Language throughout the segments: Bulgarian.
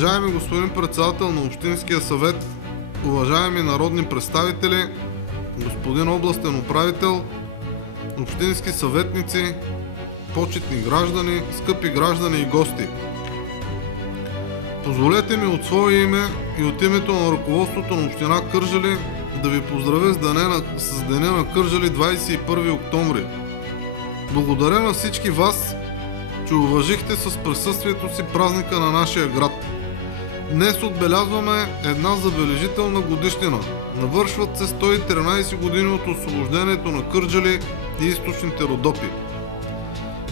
Уважаеми господин председател на Общинския съвет, уважаеми народни представители, господин областен управител, общински съветници, почетни граждани, скъпи граждани и гости! Позволете ми от свое име и от името на ръководството на община Кърджали да ви поздравя с деня на Кърджали 21 октомври. Благодаря на всички вас, че уважихте с присъствието си празника на нашия град. Днес отбелязваме една забележителна годишнина. Навършват се 113 години от освобождението на Кърджали и източните Родопи.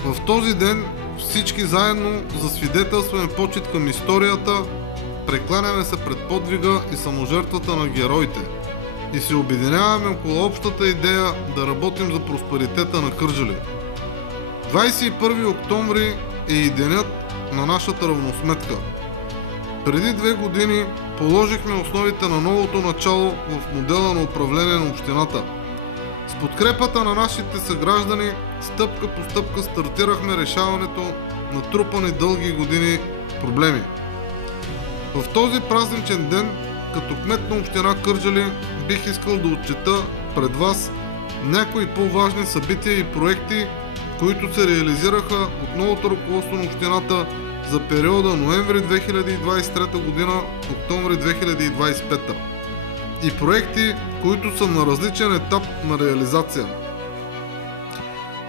В този ден всички заедно засвидетелстваме почит към историята, прекланяме се пред подвига и саможертвата на героите и се обединяваме около общата идея да работим за просперитета на Кърджали. 21 октомври е и денят на нашата равносметка. Преди 2 години положихме основите на новото начало в модела на управление на общината. С подкрепата на нашите съграждани, стъпка по стъпка стартирахме решаването на трупани дълги години проблеми. В този празничен ден, като кмет на община Кърджали, бих искал да отчета пред вас някои по-важни събития и проекти, които се реализираха от новото ръководство на общината за периода ноември 2023 година – октомври 2025 и проекти, които са на различен етап на реализация.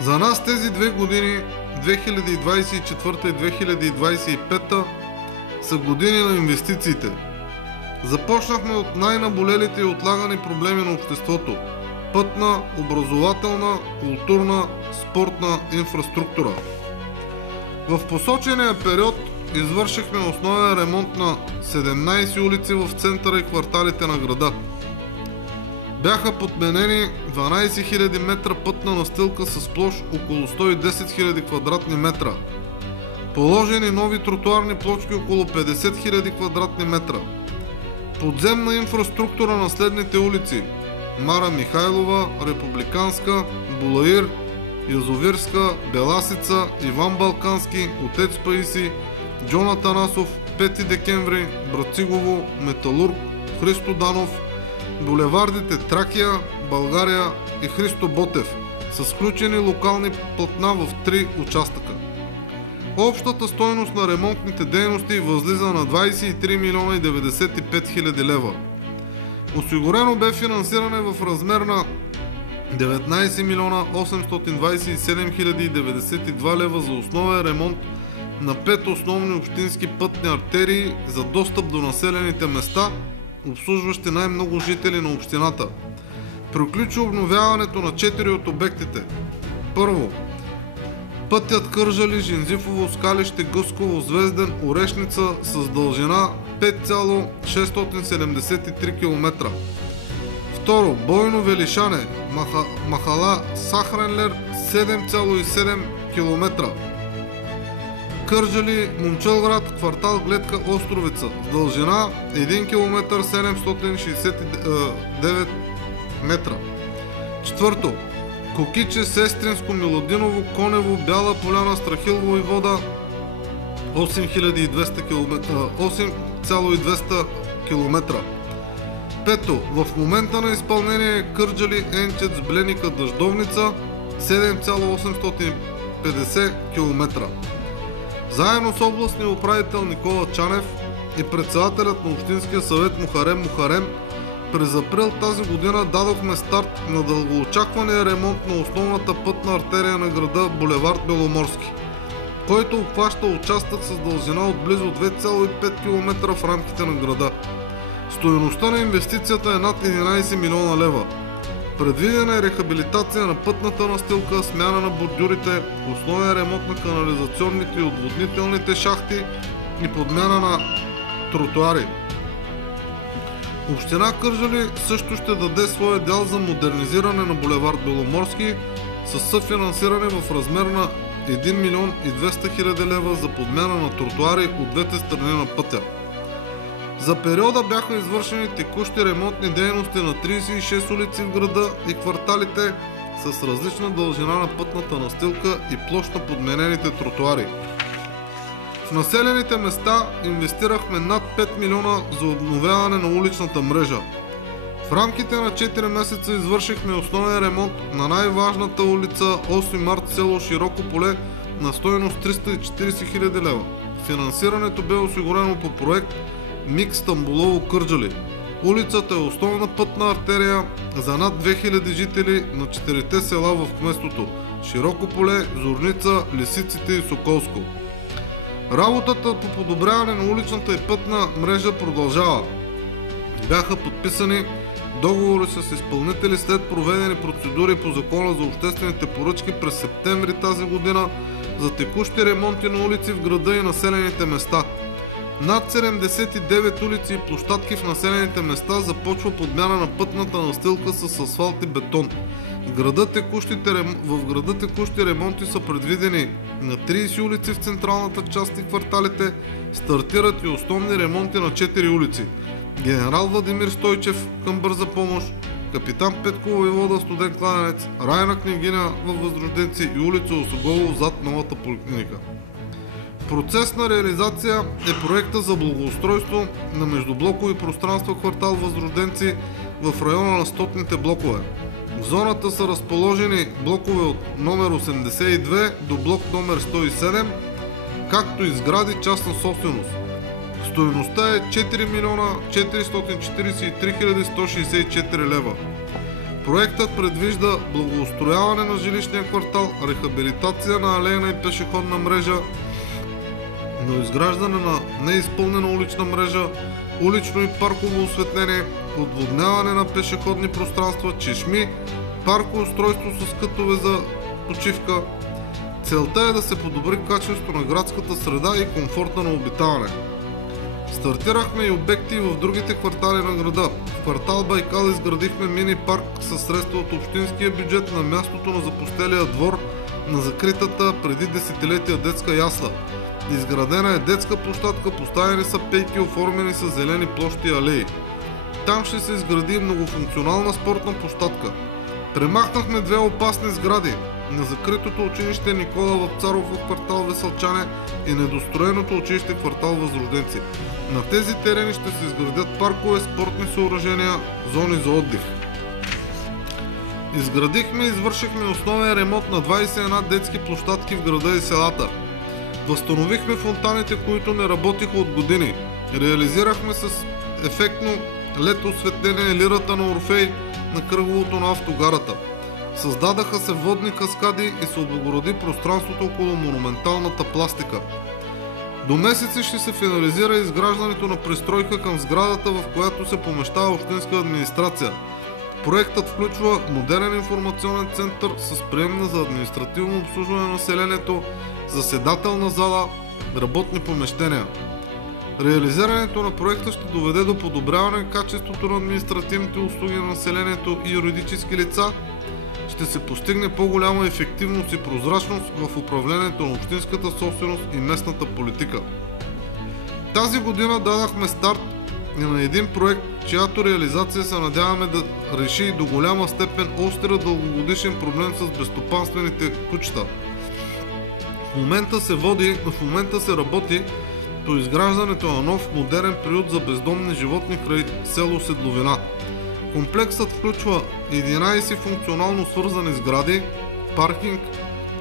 За нас тези 2 години, 2024 и 2025, са години на инвестициите. Започнахме от най-наболелите и отлагани проблеми на обществото – пътна, образователна, културна, спортна инфраструктура. В посочения период извършихме основен ремонт на 17 улици в центъра и кварталите на града. Бяха подменени 12 000 метра пътна настилка с площ около 110 000 квадратни метра. Положени нови тротоарни плочки около 50 000 квадратни метра. Подземна инфраструктура на следните улици: Мара Михайлова, Републиканска, Булаир, Язовирска, Беласица, Иван Балкански, Отец Паиси, Джон Атанасов, 5 декември, Брацигово, Металург, Христо Данов, булевардите Тракия, България и Христо Ботев, с включени локални платна в 3 участъка. Общата стойност на ремонтните дейности възлиза на 23 милиона и 95 хиляди лева. Осигурено бе финансиране в размер на 19 милиона 827 хиляди и 92 лева за основен ремонт на 5 основни общински пътни артерии за достъп до населените места, обслужващи най-много жители на общината. Приключи обновяването на 4 от обектите. Първо, пътят Кърджали, Жензифово, Скалище, Гъсково, Звезден, Орешница с дължина 5,673 км. Второ, Бойно Велишане, махала Сахранлер, 7,7 км. Кърджали, Момчилград, квартал Гледка, Островица, с дължина 1 км 769 метра. Четвърто, Кокиче, Сестринско, Милодиново, Конево, Бяла поляна, Страхилово и Вода, 8,200 км. Пето, в момента на изпълнение Кърджали, Енчец, Бленика, Дъждовница, 7,850 км. Заедно с областния управител Никола Чанев и председателят на Общинския съвет Мухарем Мухарем, през април тази година дадохме старт на дългоочаквания ремонт на основната пътна артерия на града булевард Беломорски, който обхваща участък с дължина от близо 2,5 км в рамките на града. Стойността на инвестицията е над 11 милиона лева. Предвидена е рехабилитация на пътната настилка, смяна на бордюрите, основен ремонт на канализационните и отводнителните шахти и подмяна на тротоари. Община Кърджали също ще даде своя дял за модернизиране на булевард Беломорски с съфинансиране в размер на 1 милион и 200 хиляди лева за подмяна на тротоари от двете страни на пътя. За периода бяха извършени текущи ремонтни дейности на 36 улици в града и кварталите с различна дължина на пътната настилка и площ на подменените тротоари. В населените места инвестирахме над 5 милиона за обновяване на уличната мрежа. В рамките на 4 месеца извършихме основен ремонт на най-важната улица 8 март, село Широко поле, на стойност 340 хиляди лева. Финансирането бе осигурено по проект МИК Стамболово – Кърджали. Улицата е основна пътна артерия за над 2000 жители на 4-те села в кметството Широко поле, Зорница, Лисиците и Соколско. Работата по подобряване на уличната и пътна мрежа продължава. Бяха подписани договори с изпълнители след проведени процедури по Закона за обществените поръчки през септември тази година за текущи ремонти на улици в града и населените места. Над 79 улици и площадки в населените места започва подмяна на пътната настилка с асфалт и бетон. В града текущи ремонти са предвидени на 30 улици в централната част и кварталите, стартират и основни ремонти на 4 улици: Генерал Владимир Стойчев към Бърза помощ, Капитан Петко войвода Студен кладенец, Райна княгиня във Възрожденци и улица Осогово зад новата поликлиника. В процес на реализация е проекта за благоустройство на междублокови пространства квартал Възрожденци в района на стотните блокове. В зоната са разположени блокове от номер 82 до блок номер 107, както и сгради частна собственост. Стойността е 4 милиона 443 хиляди 164 лева. Проектът предвижда благоустрояване на жилищния квартал, рехабилитация на алейна и пешеходна мрежа, но изграждане на неизпълнена улична мрежа, улично и парково осветление, отводняване на пешеходни пространства, чешми, парково устройство с кътове за почивка. Целта е да се подобри качеството на градската среда и комфорта на обитаване. Стартирахме и обекти в другите квартали на града. В квартал Байкал изградихме мини парк със средства от общинския бюджет на мястото на запустелия двор на закритата преди десетилетия детска ясла. Изградена е детска площадка, поставени са пейки, оформени са зелени площи и алеи. Там ще се изгради многофункционална спортна площадка. Премахнахме 2 опасни сгради на закритото училище Никола Вапцаров в квартал Весълчане и недостроеното училище квартал Възрожденци. На тези терени ще се изградят паркове, спортни съоръжения, зони за отдих. Изградихме и извършихме основен ремонт на 21 детски площадки в града и селата. Възстановихме фонтаните, които не работиха от години. Реализирахме с ефектно лед осветление лирата на Орфей на кръговото на автогарата. Създадаха се водни каскади и се облагороди пространството около монументалната пластика. До месеци ще се финализира изграждането на пристройка към сградата, в която се помещава общинска администрация. Проектът включва модерен информационен център с приемна за административно обслужване на населението, заседателна зала, работни помещения. Реализирането на проекта ще доведе до подобряване качеството на административните услуги на населението и юридически лица, ще се постигне по-голяма ефективност и прозрачност в управлението на общинската собственост и местната политика. Тази година дадахме старт и на един проект, чиято реализация се надяваме да реши до голяма степен острия дългогодишен проблем с безстопанствените кучета. В момента се работи по изграждането на нов модерен приют за бездомни животни край село Седловина. Комплексът включва 11 функционално свързани сгради, паркинг,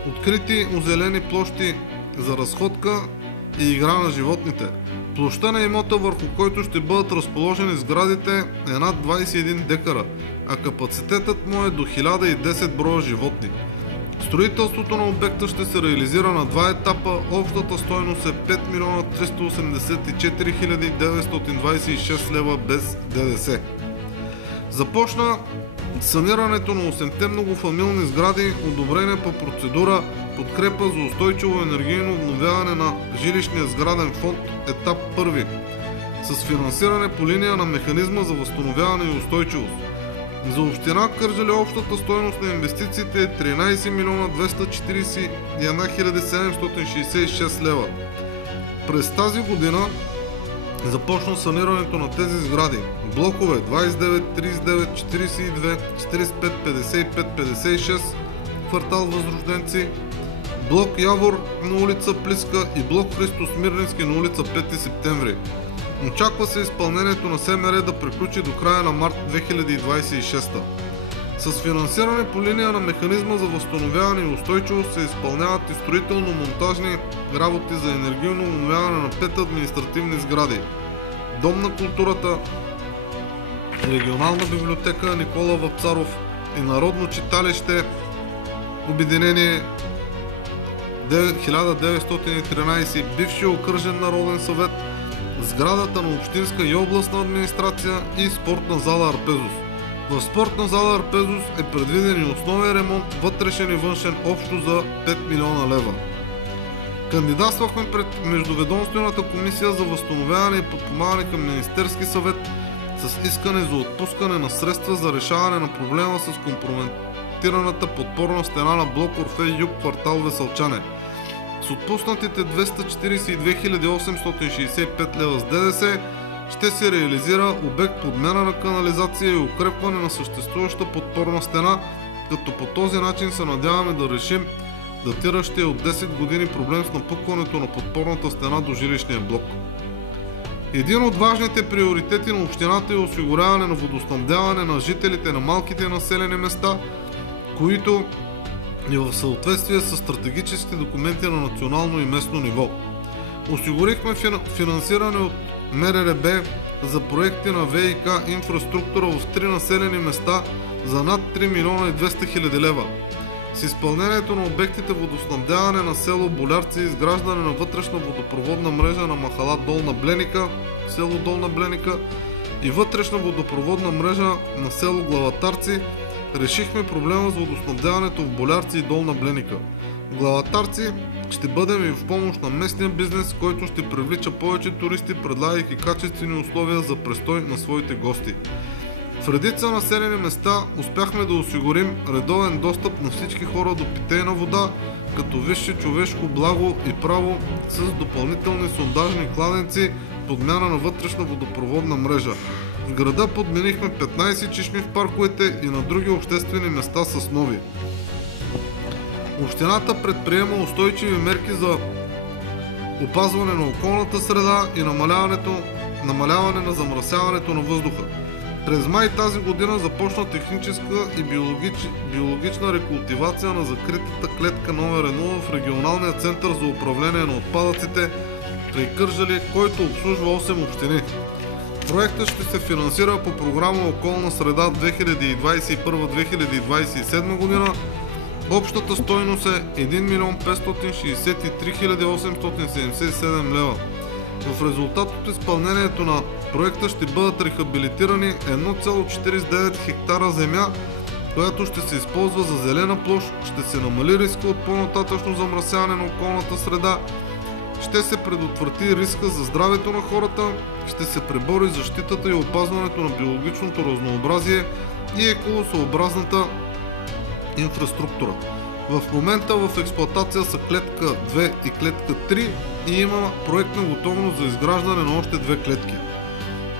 открити озелени площи за разходка и игра на животните. Площта на имота, върху който ще бъдат разположени сградите, е над 21 декара, а капацитетът му е до 1010 броя животни. Строителството на обекта ще се реализира на 2 етапа, общата стойност е 5 милиона 384 хиляди 926 лева без ДДС. Започна санирането на 8-те многофамилни сгради, одобрение по процедура подкрепа за устойчиво енергийно обновяване на жилищния сграден фонд, етап 1, с финансиране по линия на механизма за възстановяване и устойчивост. За община Кърджали общата стойност на инвестициите е 13 милиона 241 хиляди 766 лева. През тази година започна санирането на тези сгради. Блокове 29, 39, 42, 45, 55, 56, квартал Възрожденци, блок Явор на улица Плиска и блок Христо Смирненски на улица 5 септември. Очаква се изпълнението на СМР да приключи до края на март 2026. С финансиране по линия на механизма за възстановяване и устойчивост се изпълняват и строително-монтажни работи за енергийно обновяване на 5 административни сгради: Дом на културата, Регионална библиотека Никола Вапцаров и Народно читалище Обединение 1913, бившия окръжен народен съвет, сградата на общинска и областна администрация и спортна зала Арпезус. В спортна зала Арпезус е предвиден и основен ремонт, вътрешен и външен, общо за 5 милиона лева. Кандидатствахме пред Междуведомствената комисия за възстановяване и подпомагане към Министерски съвет с искане за отпускане на средства за решаване на проблема с компрометираната подпорна стена на блок Орфей Юг, квартал Весълчане. С отпуснатите 242 865 лева с ДДС ще се реализира обект подмяна на канализация и укрепване на съществуваща подпорна стена, като по този начин се надяваме да решим датиращия от 10 години проблем с напукването на подпорната стена до жилищния блок. Един от важните приоритети на общината е осигуряване на водоснабдяване на жителите на малките населени места, които е в съответствие с стратегическите документи на национално и местно ниво. Осигурихме финансиране от МРРБ за проекти на ВиК инфраструктура в 3 населени места за над 3 милиона и 200 хиляди лева. С изпълнението на обектите водоснабдяване на село Болярци и изграждане на вътрешна водопроводна мрежа на махала Долна Бленика, село Долна Бленика, и вътрешна водопроводна мрежа на село Главатарци, решихме проблема с водоснабдяването в Болярци и Долна Бленика. В Главатарци ще бъдем и в помощ на местния бизнес, който ще привлича повече туристи, предлагайки качествени условия за престой на своите гости. В редица населени места успяхме да осигурим редовен достъп на всички хора до питейна вода, като висше човешко благо и право, с допълнителни сондажни кладенци, подмяна на вътрешна водопроводна мрежа. В града подменихме 15 чешми в парковете и на други обществени места с нови. Общината предприема устойчиви мерки за опазване на околната среда и намаляване на замърсяването на въздуха. През май тази година започна техническа и биологична рекултивация на закритата клетка номер 1 в регионалния център за управление на отпадъците при Кърджали, който обслужва 8 общини. Проектът ще се финансира по програма Околна среда 2021-2027 година. Общата стойност е 1 милион 563 877 лева. В резултат от изпълнението на проекта ще бъдат рехабилитирани 1,49 хектара земя, която ще се използва за зелена площ, ще се намали риска от по-нататъчно замърсяване на околната среда, ще се предотврати риска за здравето на хората, ще се пребори защитата и опазването на биологичното разнообразие и екологосъобразната инфраструктура. В момента в експлоатация са клетка 2 и клетка 3 и има проектна готовност за изграждане на още 2 клетки.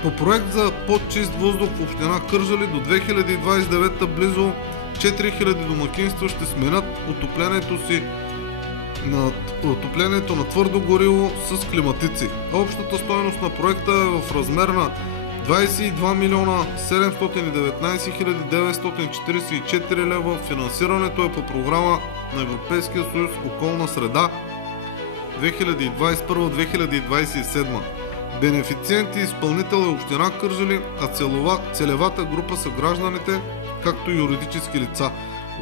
По проект за по-чист въздух в община Кърджали до 2029 близо 4000 домакинства ще сменят отоплението на твърдо гориво с климатици. Общата стойност на проекта е в размер на 22 милиона 719 944 лева. Финансирането е по програма на Европейския съюз Околна среда 2021-2027. Бенефициент и изпълнител е община Кърджали, а целевата група са гражданите, както и юридически лица.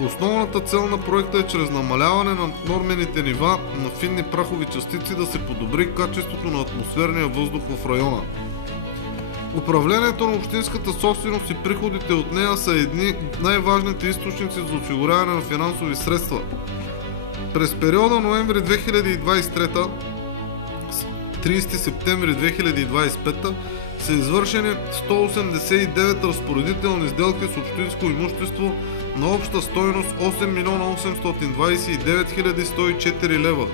Основната цел на проекта е чрез намаляване на нормените нива на финни прахови частици да се подобри качеството на атмосферния въздух в района. Управлението на общинската собственост и приходите от нея са едни от най-важните източници за осигуряване на финансови средства. През периода ноември 2023 30 септември 2025 са извършени 189 разпоредителни сделки с общинско имущество на обща стойност 8 милиона 829 104 лева.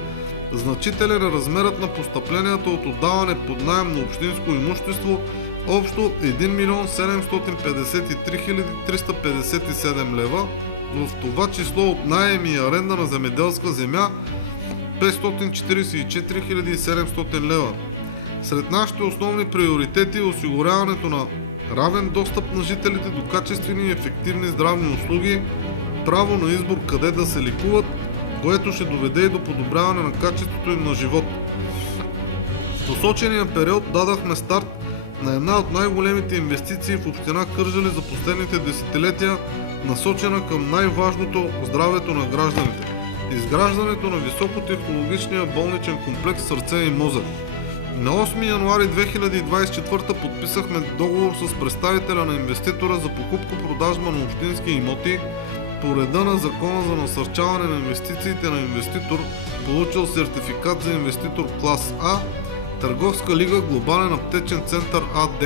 Значителен е размерът на постъпленията от отдаване под наем на общинско имущество, общо 1 милион 753 357 лева, в това число от наем и аренда на земеделска земя 544 700 лева. Сред нашите основни приоритети е осигуряването на равен достъп на жителите до качествени и ефективни здравни услуги, право на избор къде да се лекуват, което ще доведе и до подобряване на качеството им на живот. В посочения период дадахме старт на една от най-големите инвестиции в община Кърджали за последните десетилетия, насочена към най-важното – здравето на гражданите. Изграждането на високотехнологичния болничен комплекс „Сърце и мозък“. На 8 януари 2024 подписахме договор с представителя на инвеститора за покупко-продажба на общински имоти по реда на Закона за насърчаване на инвестициите на инвеститор, получил сертификат за инвеститор клас А, Търговска лига Глобален аптечен център АД.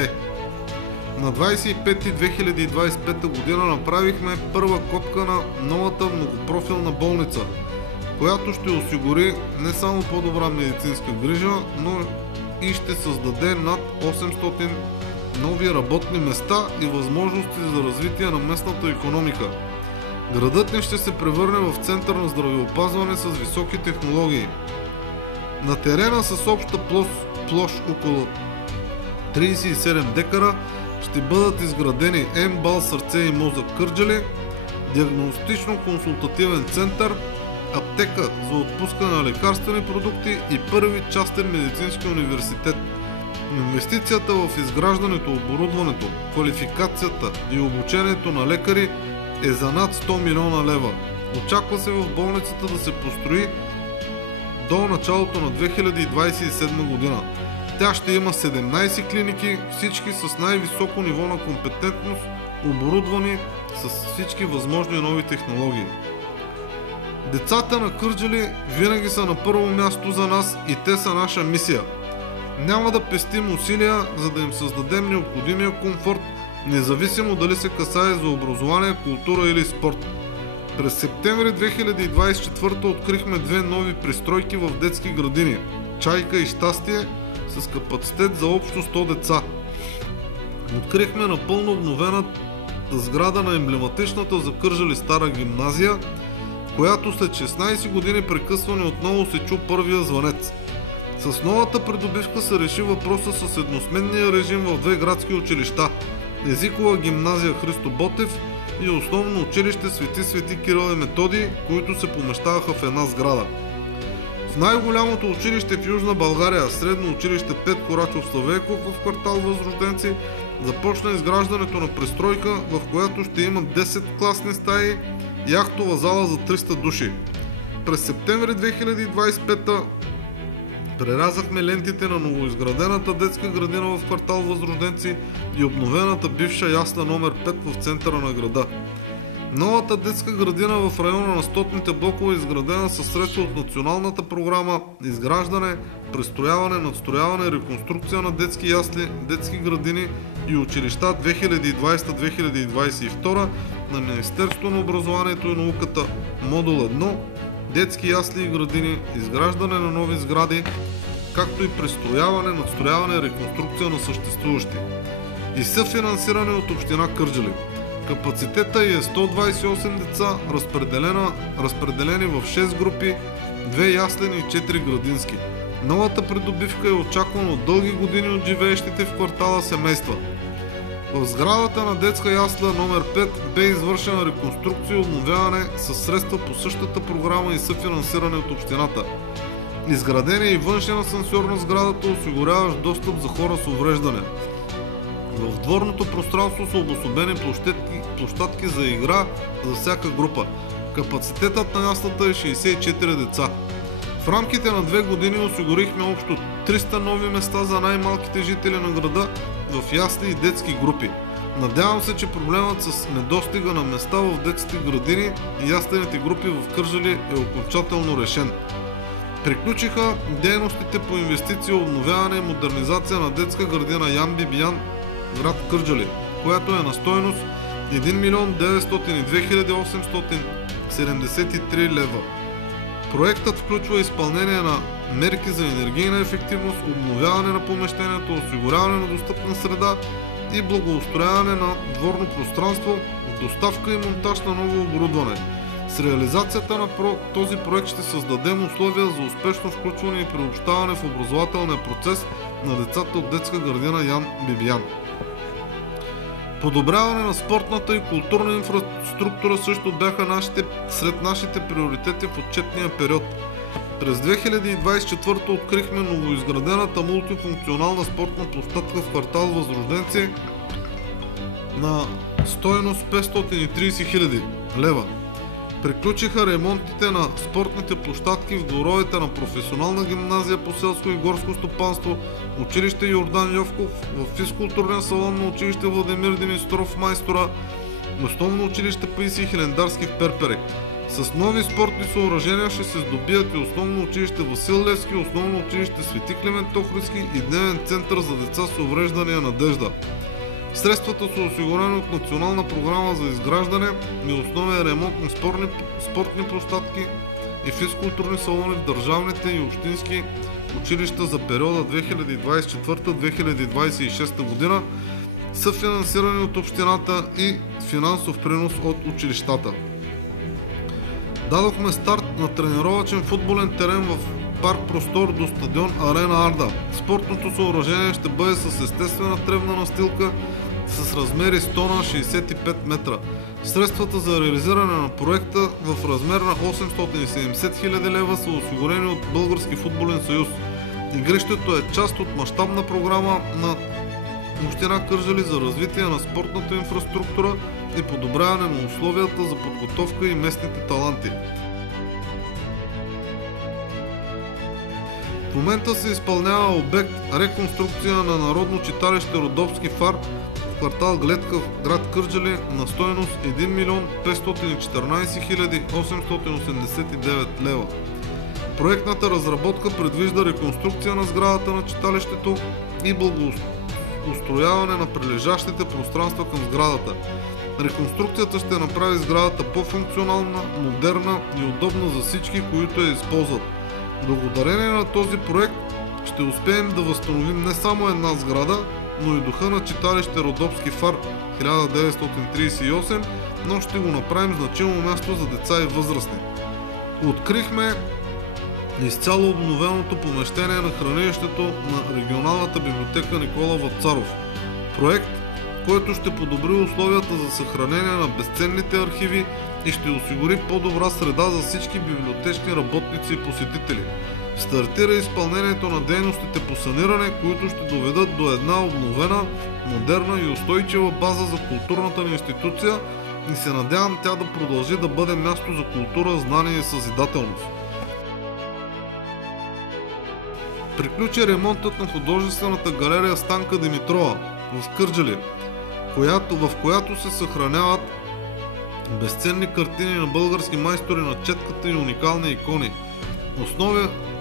На 25.2025 година направихме първа копка на новата многопрофилна болница, която ще осигури не само по-добра медицинска грижа, но и ще създаде над 800 нови работни места и възможности за развитие на местната икономика. Градът ни ще се превърне в център на здравеопазване с високи технологии. На терена с обща площ около 37 декара ще бъдат изградени МБАЛ „Сърце и мозък“ Кърджали, диагностично-консултативен център, аптека за отпускане на лекарствени продукти и първи частен медицински университет. Инвестицията в изграждането, оборудването, квалификацията и обучението на лекари е за над 100 милиона лева. Очаква се в болницата да се построи до началото на 2027 година. Тя ще има 17 клиники, всички с най-високо ниво на компетентност, оборудвани с всички възможни нови технологии. Децата на Кърджали винаги са на първо място за нас и те са наша мисия. Няма да пестим усилия, за да им създадем необходимия комфорт, независимо дали се касае за образование, култура или спорт. През септември 2024 открихме две нови пристройки в детски градини – Чайка и Щастие, с капацитет за общо 100 деца. Открихме напълно обновената сграда на емблематичната за Кърджали стара гимназия, която след 16 години прекъсване отново се чу първия звънец. С новата придобивка се реши въпроса с едносменния режим в две градски училища – езикова гимназия Христо Ботев и основно училище Свети Кирил и Методий, които се помещаваха в една сграда. В най-голямото училище в Южна България, средно училище Петко Рачов Славейков в квартал Възрожденци, започна изграждането на пристройка, в която ще има 10 класни стаи и актова зала за 300 души. През септември 2025 прерязахме лентите на новоизградената детска градина в квартал Възрожденци и обновената бивша ясла номер 5 в центъра на града. Новата детска градина в района на стотните блокове е изградена със средства от националната програма изграждане, пристрояване, надстрояване, реконструкция на детски ясли, детски градини и училища 2020-2022 на Министерството на образованието и науката, модул 1, детски ясли и градини, изграждане на нови сгради, както и пристрояване, надстрояване, реконструкция на съществуващи. И съфинансиране от община Кърджали. Капацитета е 128 деца, разпределени в 6 групи, 2 яслени и 4 градински. Новата придобивка е очаквана от дълги години от живеещите в квартала семейства. В сградата на детска ясла номер 5 бе извършена реконструкция и обновяване със средства по същата програма и съфинансиране от общината. Изграден е и външен асансьор на сградата, осигуряващ достъп за хора с увреждане. В дворното пространство са обособени площадки за игра за всяка група. Капацитетът на яслата е 64 деца. В рамките на 2 години осигурихме общо 300 нови места за най-малките жители на града в ясли и детски групи. Надявам се, че проблемът с недостига на места в детските градини и яслените групи в Кърджали е окончателно решен. Приключиха дейностите по инвестиция, обновяване и модернизация на детска градина Ян Бибиян, град Кърджали, която е на стойност 1 милион 902 873 лева. Проектът включва изпълнение на мерки за енергийна ефективност, обновяване на помещението, осигуряване на достъпна среда и благоустрояване на дворно пространство, доставка и монтаж на ново оборудване. С реализацията на този проект ще създадем условия за успешно включване и приобщаване в образователния процес на децата от детска градина Ян Бибиян. Подобряване на спортната и културна инфраструктура също бяха сред нашите приоритети в отчетния период. През 2024 открихме новоизградената мултифункционална спортна площадка в квартал Възрожденци на стойност 530 хиляди лева. Приключиха ремонтите на спортните площадки в дворовете на професионална гимназия по селско и горско стопанство, училище Йордан Йовков, в физкултурния салон на училище Владимир Димистров Майстора, основно училище Паисий Хилендарски в Перперек. С нови спортни съоръжения ще се здобият и основно училище Васил Левски, основно училище Свети Климент Охридски и дневен център за деца с увреждания Надежда. Средствата са осигурени от национална програма за изграждане и основен ремонт на спортни площадки и физкултурни салони в държавните и общински училища за периода 2024-2026 година, съфинансирани от общината и финансов принос от училищата. Дадохме старт на тренировъчен футболен терен в парк простор до стадион Арена Арда. Спортното съоръжение ще бъде с естествена тревна настилка с размери 100 на 65 метра. Средствата за реализиране на проекта в размер на 870 хиляди лева са осигурени от Български футболен съюз. Игрището е част от мащабна програма на Община Кърджали за развитие на спортната инфраструктура и подобряване на условията за подготовка и местните таланти. В момента се изпълнява обект реконструкция на Народно читалище Родопски фар в квартал Гледка в град Кърджали на стойност 1 милион 514 хиляди 889 лева. Проектната разработка предвижда реконструкция на сградата на читалището и благоустрояване на прилежащите пространства към сградата. Реконструкцията ще направи сградата по-функционална, модерна и удобна за всички, които я използват. Благодарение на този проект ще успеем да възстановим не само една сграда, но и духа на читалище Родопски фар 1938, но ще го направим значимо място за деца и възрастни. Открихме изцяло обновеното помещение на хранилището на регионалната библиотека Никола Вапцаров. Проект, който ще подобри условията за съхранение на безценните архиви и ще осигури по-добра среда за всички библиотечни работници и посетители. Стартира изпълнението на дейностите по саниране, които ще доведат до една обновена, модерна и устойчива база за културната ни институция и се надявам тя да продължи да бъде място за култура, знание и съзидателност. Приключи ремонтът на художествената галерия Станка Димитрова в Кърджали, в която се съхраняват безценни картини на български майстори на четката и уникални икони.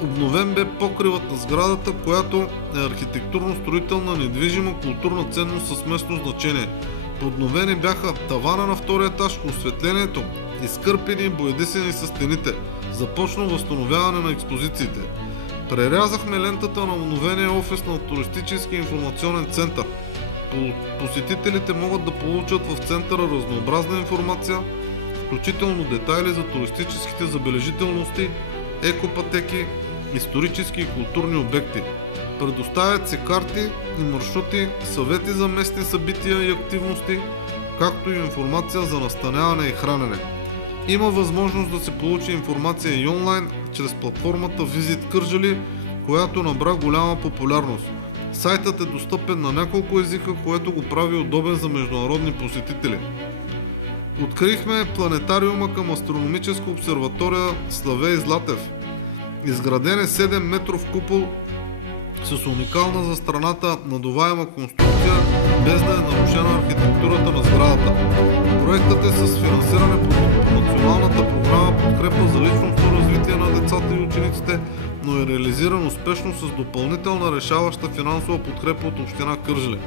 Обновен бе покривът на сградата, която е архитектурно-строителна недвижима културна ценност с местно значение. Подновени бяха тавана на втория етаж, осветлението, изкърпени и боядисани с стените. Започна възстановяване на експозициите. Прерязахме лентата на обновения офис на туристически информационен център. Посетителите могат да получат в центъра разнообразна информация, включително детайли за туристическите забележителности, екопътеки, исторически и културни обекти. Предоставят се карти и маршрути, съвети за местни събития и активности, както и информация за настаняване и хранене. Има възможност да се получи информация и онлайн, чрез платформата Visit Кърджали, която набра голяма популярност. Сайтът е достъпен на няколко езика, което го прави удобен за международни посетители. Открихме планетариума към астрономическа обсерватория Славей Златев. Изграден е 7 метров купол с уникална за страната надуваема конструкция, без да е нарушена архитектурата на сградата. Проектът е с финансиране по националната програма Подкрепа за личностно развитие на децата и учениците, но е реализиран успешно с допълнителна решаваща финансова подкрепа от община Кърджали.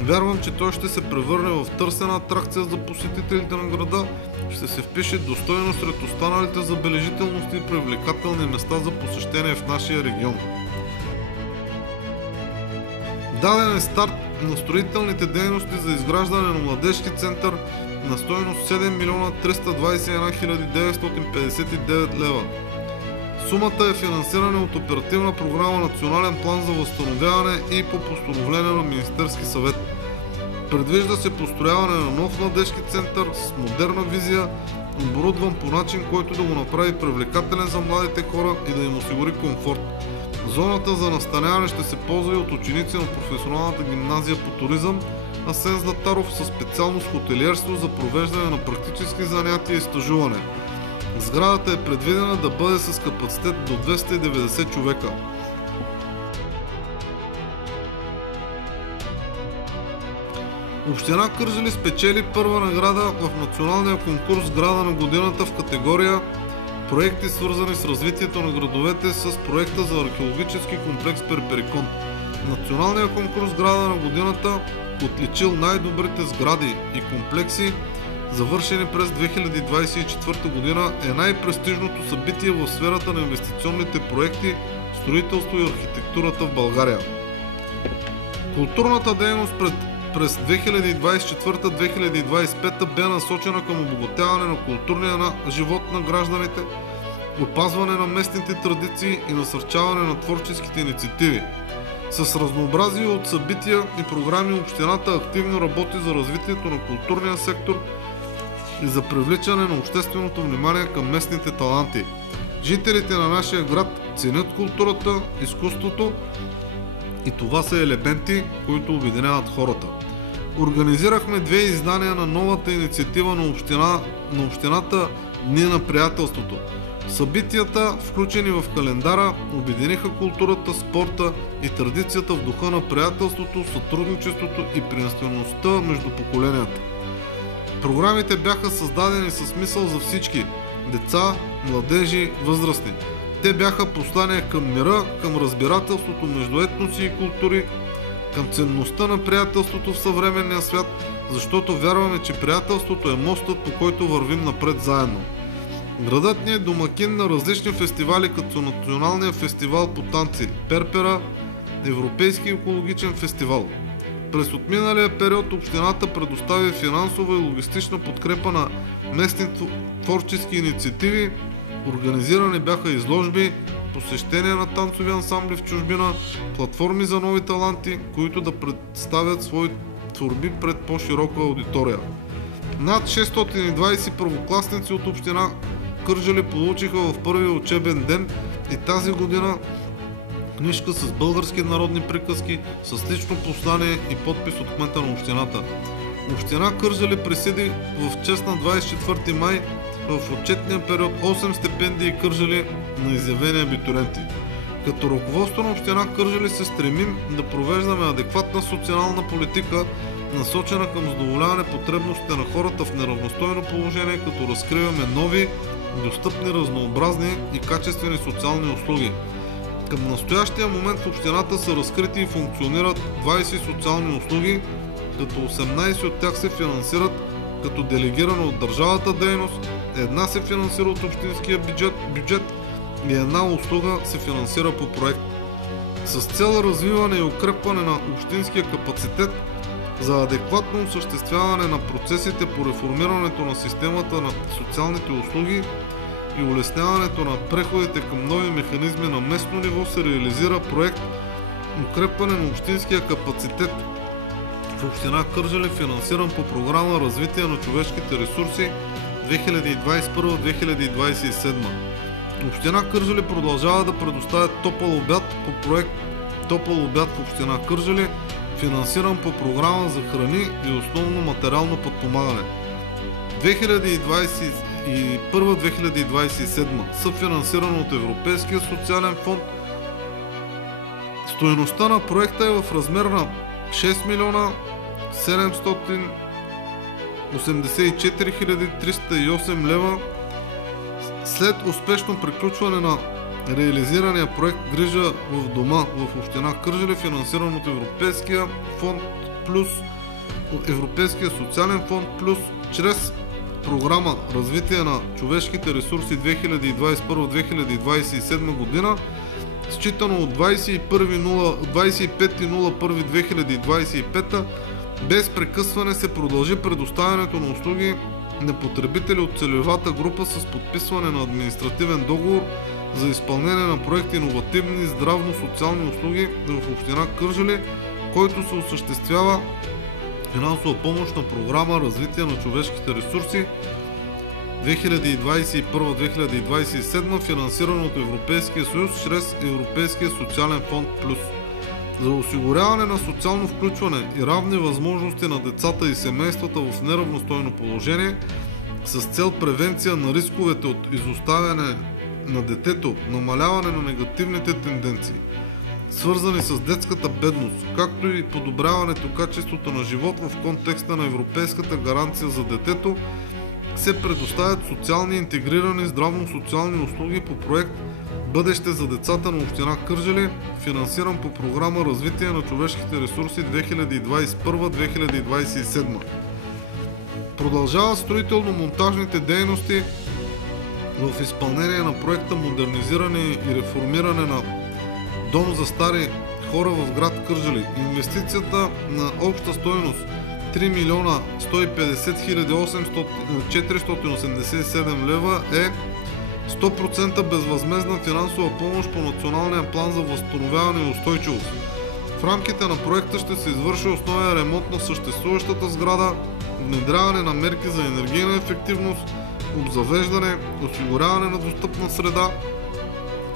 Вярвам, че той ще се превърне в търсена атракция за посетителите на града, ще се впише достойно сред останалите забележителности и привлекателни места за посещение в нашия регион. Даден е старт на строителните дейности за изграждане на младежки център на стойност 7 милиона 321 хиляди 959 лева. Сумата е финансиране от Оперативна програма Национален план за възстановяване и по постановление на Министерски съвет. Предвижда се построяване на нов младежки център с модерна визия, оборудван по начин, който да го направи привлекателен за младите хора и да им осигури комфорт. Зоната за настаняване ще се ползва и от ученици на професионалната гимназия по туризъм Асен Златаров със специалност хотелиерство за провеждане на практически занятия и стажуване. Сградата е предвидена да бъде с капацитет до 290 човека. Община Кърджали спечели първа награда в националния конкурс Града на годината в категория проекти, свързани с развитието на градовете с проекта за археологически комплекс Перперикон. Националният конкурс Града на годината, отличил най-добрите сгради и комплекси, завършени през 2024 година, е най-престижното събитие в сферата на инвестиционните проекти, строителство и архитектурата в България. Културната дейност през 2024-2025 бе насочена към обогатяване на културния живот на гражданите, опазване на местните традиции и насърчаване на творческите инициативи. С разнообразие от събития и програми общината активно работи за развитието на културния сектор и за привличане на общественото внимание към местните таланти. Жителите на нашия град ценят културата, изкуството и това са елементи, които обединяват хората. Организирахме 2 издания на новата инициатива на общината Дни на приятелството. Събитията, включени в календара, обединиха културата, спорта и традицията в духа на приятелството, сътрудничеството и приемствеността между поколенията. Програмите бяха създадени със смисъл за всички – деца, младежи, възрастни. Те бяха послания към мира, към разбирателството между етноси и култури, към ценността на приятелството в съвременния свят, защото вярваме, че приятелството е мостът, по който вървим напред заедно. Градът ни е домакин на различни фестивали, като Националния фестивал по танци Перпера, Европейски екологичен фестивал. През отминалия период общината предостави финансова и логистична подкрепа на местни творчески инициативи, организирани бяха изложби, посещения на танцови ансамбли в чужбина, платформи за нови таланти, които да представят свои творби пред по-широка аудитория. Над 620 първокласници от община Кърджали получиха в първия учебен ден и тази година книжка с български народни приказки, с лично послание и подпис от кмета на общината. Община Кърджали присъди в чест на 24 май в отчетния период 8 стипендии Кърджали на изявени абитуриенти. Като ръководство на община Кърджали се стремим да провеждаме адекватна социална политика, насочена към задоволяване потребностите на хората в неравностойно положение, като разкриваме нови, достъпни, разнообразни и качествени социални услуги. Към настоящия момент в общината са разкрити и функционират 20 социални услуги, като 18 от тях се финансират като делегирана от държавата дейност, една се финансира от общинския бюджет и една услуга се финансира по проект. С цел развиване и укрепване на общинския капацитет за адекватно осъществяване на процесите по реформирането на системата на социалните услуги и улесняването на преходите към нови механизми на местно ниво се реализира проект укрепване на общинския капацитет в община Кърджали, финансиран по програма Развитие на човешките ресурси 2021-2027. Община Кърджали продължава да предоставя топъл обяд по проект Топъл обяд в община Кърджали, финансиран по програма за храни и основно материално подпомагане. 2021-2027 съфинансирано от Европейския социален фонд. Стойността на проекта е в размер на 6 милиона 784 308 лева. След успешно приключване на реализирания проект Грижа в дома в община Кърджали, финансиран от Европейския фонд плюс от Европейския социален фонд плюс чрез програма Развитие на човешките ресурси 2021-2027 година, считано от 25.01.2025 без прекъсване се продължи предоставянето на услуги на потребители от целевата група с подписване на административен договор за изпълнение на проект иновативни здравно-социални услуги в община Кърджали, който се осъществява финансова помощ на програма Развитие на човешките ресурси 2021-2027, финансирано от Европейския съюз чрез Европейския социален фонд Плюс. За осигуряване на социално включване и равни възможности на децата и семействата в неравностойно положение с цел превенция на рисковете от изоставяне на детето, намаляване на негативните тенденции, свързани с детската бедност, както и подобряването качеството на живот в контекста на Европейската гаранция за детето, се предоставят социални интегрирани здравно-социални услуги по проект Бъдеще за децата на община Кърджали, финансиран по програма Развитие на човешките ресурси 2021-2027. Продължават строително-монтажните дейности в изпълнение на проекта Модернизиране и реформиране на Дом за стари хора в град Кърджали. Инвестицията на обща стойност 3 милиона 150 хиляди 487 лева е 100% безвъзмездна финансова помощ по Националния план за възстановяване и устойчивост. В рамките на проекта ще се извърши основен ремонт на съществуващата сграда, внедряване на мерки за енергийна ефективност, обзавеждане, осигуряване на достъпна среда,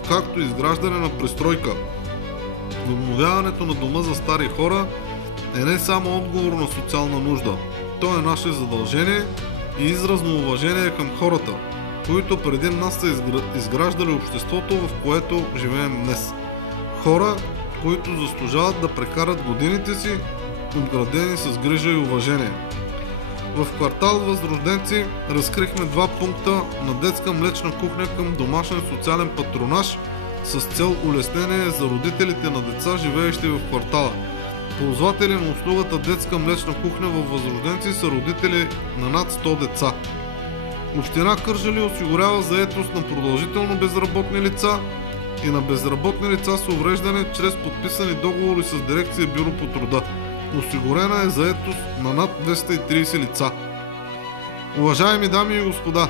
както и изграждане на пристройка. Обновяването на дома за стари хора е не само отговор на социална нужда, то е наше задължение и израз на уважение към хората, които преди нас са изграждали обществото, в което живеем днес. Хора, които заслужават да прекарат годините си обградени с грижа и уважение. В квартал Възрожденци разкрихме 2 пункта на детска млечна кухня към домашен социален патронаж с цел улеснение за родителите на деца, живеещи в квартала. Ползватели на услугата детска млечна кухня във Възрожденци са родители на над 100 деца. Община Кърджали осигурява заетост на продължително безработни лица и на безработни лица с увреждане чрез подписани договори с дирекция Бюро по труда. Осигурена е заетост на над 230 лица. Уважаеми дами и господа,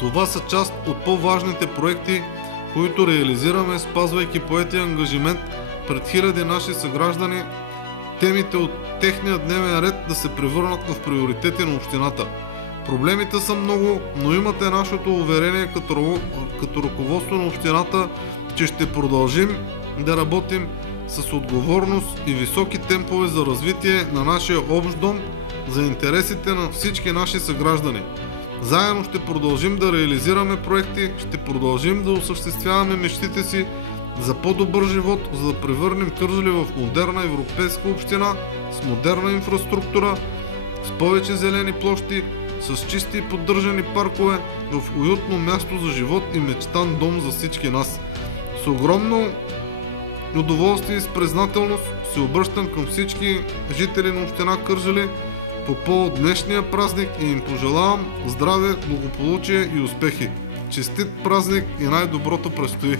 това са част от по-важните проекти, които реализираме, спазвайки поетия ангажимент пред хиляди наши съграждани, темите от техния дневен ред да се превърнат в приоритети на общината. Проблемите са много, но имате нашето уверение като ръководство на общината, че ще продължим да работим с отговорност и високи темпове за развитие на нашия общ дом, за интересите на всички наши съграждани. Заедно ще продължим да реализираме проекти, ще продължим да осъществяваме мечтите си за по-добър живот, за да превърнем Кърджали в модерна европейска община, с модерна инфраструктура, с повече зелени площи, с чисти и поддържани паркове, в уютно място за живот и мечтан дом за всички нас. С огромно удоволствие и с признателност се обръщам към всички жители на община Кърджали по повод днешния празник и им пожелавам здраве, благополучие и успехи. Честит празник и най-доброто предстои!